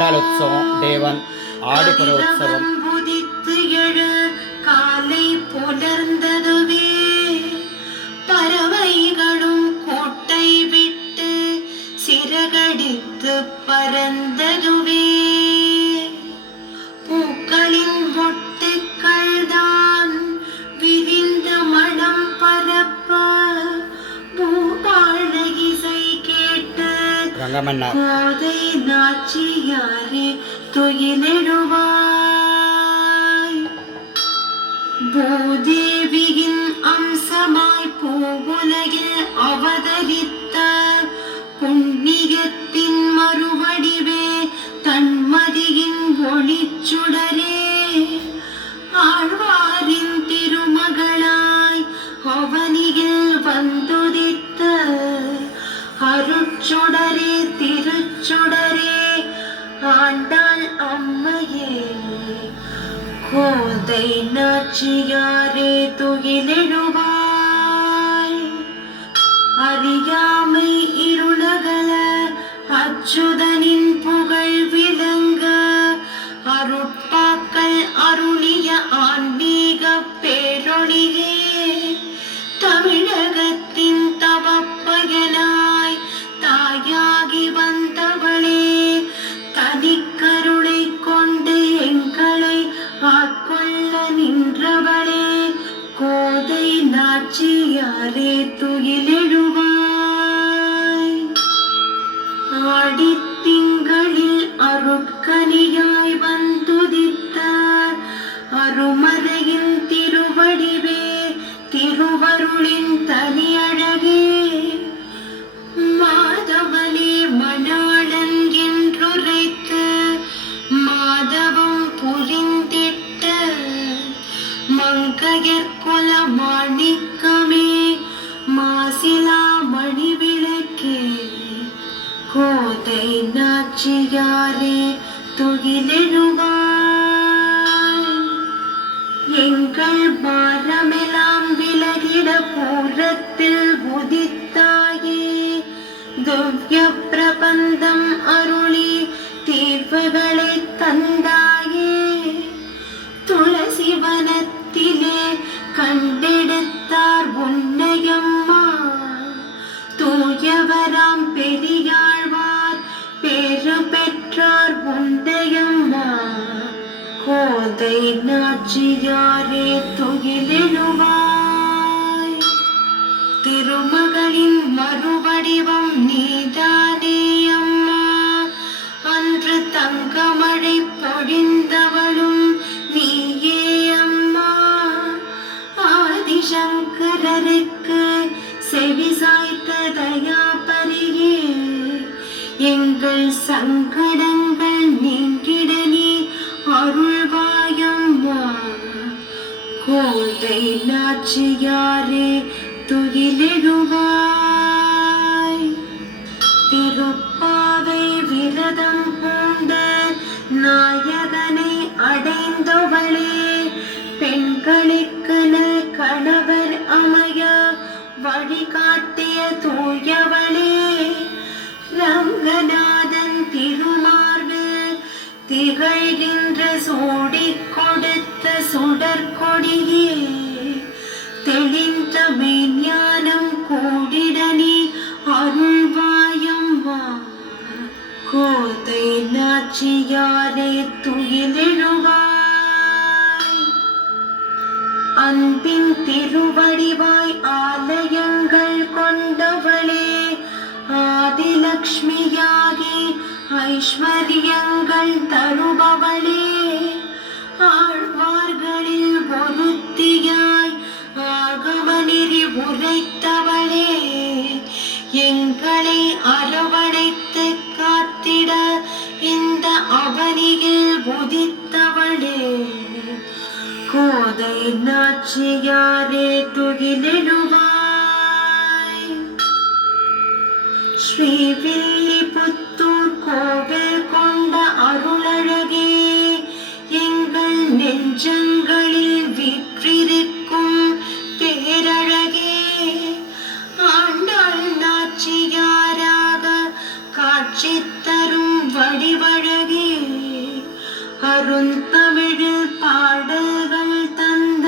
ஆண்டாள் உற்சவம் டே 1 ஆடிப்புற உற்சவம். உதித்து எழு காலை புலர்ந்ததுவே பறவைகளும் கோட்டை விட்டு சிறகடித்து பறந்ததுவே பூக்களின் மொட்டுக்கள் தான் விரிந்த மனம் பரப்ப பூபாள இசை கேட்டு கோதை நாச்சியாரே துயிலெழுவாய். பூதேவியின் அம்சமாய் பூவுலகில் அவதரித்த புண்ணியத்தின் மறுவடிவே தன்மதியின் ஒளிச்சுடரே ஆழ்வாரின் திருமகளாய் அவனியில் வந்துதித்த அருட்சுடரே திருச்சுடரே ஆண்டாள் அம்மையே கோதை நாச்சியாரே துயிலெழுவாய். அறியாமை இருளகல அச்சுதனின் புகழ் விளங்க அருட்பாக்கள் அருளிய ஆன்மீக பேரொழியே தமிழகத்தின் தவப்பயனாய் தாயாகி வந்தவளே தனிக்கருளை கொண்டு எங்களை ஆட்கொள்ள நின்றவளே கோதை நாச்சியாரே துயிலெழுவாய். ஆடித்திங்களில் அருட்கனியாய் வந்துதித்த அருமறையின் திருவடிவே திருவருளின் தனியழகே மாதவனே மணாளன் என்றுரைத்து மாதவம் புரிந்திட்ட மங்கையர்குல மாணிக்கமே மாசிலா மணிவிளக்கே கோதை நாச்சியாரே துயிலெழுவாய். எங்கள் பாரமெல்லாம் விலகிட பூரத்தில் உதித்தாயே திவ்ய பிரபந்தம் அருளி தீர்வுகளை தந்தாயே துளசி வனத்திலே கண்டெடுத்தார் உன்னையம்மா தூயவராம் பெரியாழ்வார் பேரு பெற்றார் உன்னையம்மா கோதை நாச்சியாரே துயிலெழுவாய். திருமகளின் மறுவடிவம் நீதானே அம்மா அன்று தங்கமழை பொழிந்தவளும் நீயே அம்மா ஆதிசங்கரருக்கு செவிசாய்த்த தயாபரியே எங்கள் சங்கடங்கள் நீங்கிட நீ அருள்வாயம்மா கோதை நாச்சியாரே துயிலெழுவாய். திருப்பாவை விரதம் பூண்ட நாயகனை அடைந்தவளே பெண்களுக்கு கணவர் அமைய வழிகாட்டிய தூயவளே ரங்கநாதன் திருமார்பு திகழ்கின்ற சூடிக் கொடுத்த சுடற்கொடியே தெளிந்த மெய்ஞானம் கூடிடனி அருள்வாயம்மா கோதை நாச்சியாரே துயிலெழுவாய். அன்பின் திருவடிவாய் ஆலயங்கள் கொண்டவளே ஆதிலக்ஷ்மியாகி ஐஸ்வர்யங்கள் தருபவளே ஆழ்வார்களில் ஒருத்தியாய் ஆகமநெறி உரைத்தவளே எங்களை அரவணைத்து காத்திட இந்த அவனியில் உதித்தவளே கோதை நாச்சியாரே துயிலெழுவாய். ஸ்ரீவில்லிபுத்தூர் கோவில் கொண்ட அருளழகே எங்கள் நெஞ்சங்களில் வீற்றிருக்கும் பேரழகே ஆண்டாள் நாச்சியாராக காட்சி தரும் வடிவழகே குறுந்தமிழில் பாடல்கள் தந்த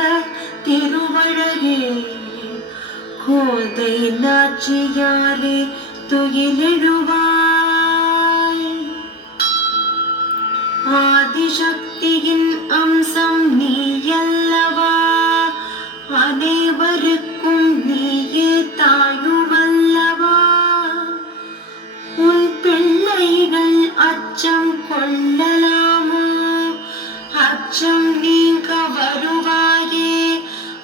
திருவழகே கோதை நாச்சியாரே துயிலெழுவாய். ஆதிசக்தியின் அம்சம் நீயல்லவா, அனைவருக்கும் நீயே தாயுமல்லவா. உன் பிள்ளைகள் அச்சம் கொள்ளலாமோ, அச்சம் நீங்க வருவாயே,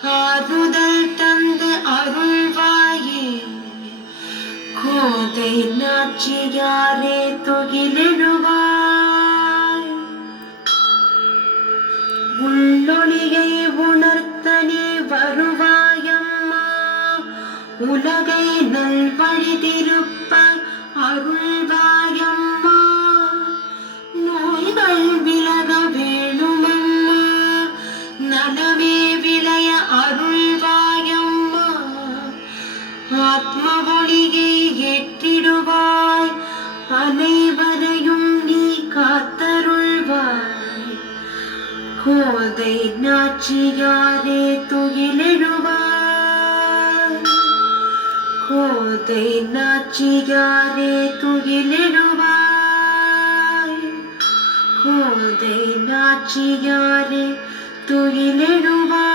ஆறுதல் தந்து அருள்வாயே. கோதை நாச்சியாரே துயிலெழுவாய். உள்ளொளியை உணர்த்த நீ வருவாயம்மா, உலகை நல்வழி திருப்ப அருள்வாயம்மா. நோய்கள் விலக வேணுமம்மா, நலமே விளைய அருள்வாயம்மா. ஆத்ம ஒளியை ஏற்றிடுவாய், அனைவரையும் நீ காத்தருள்வாய். கோதை நாச்சியாரே துயிலெழுவாய். கோதை நாச்சியாரே துயிலெழுவாய். கோதை நாச்சியாரே துயிலெழுவாய்.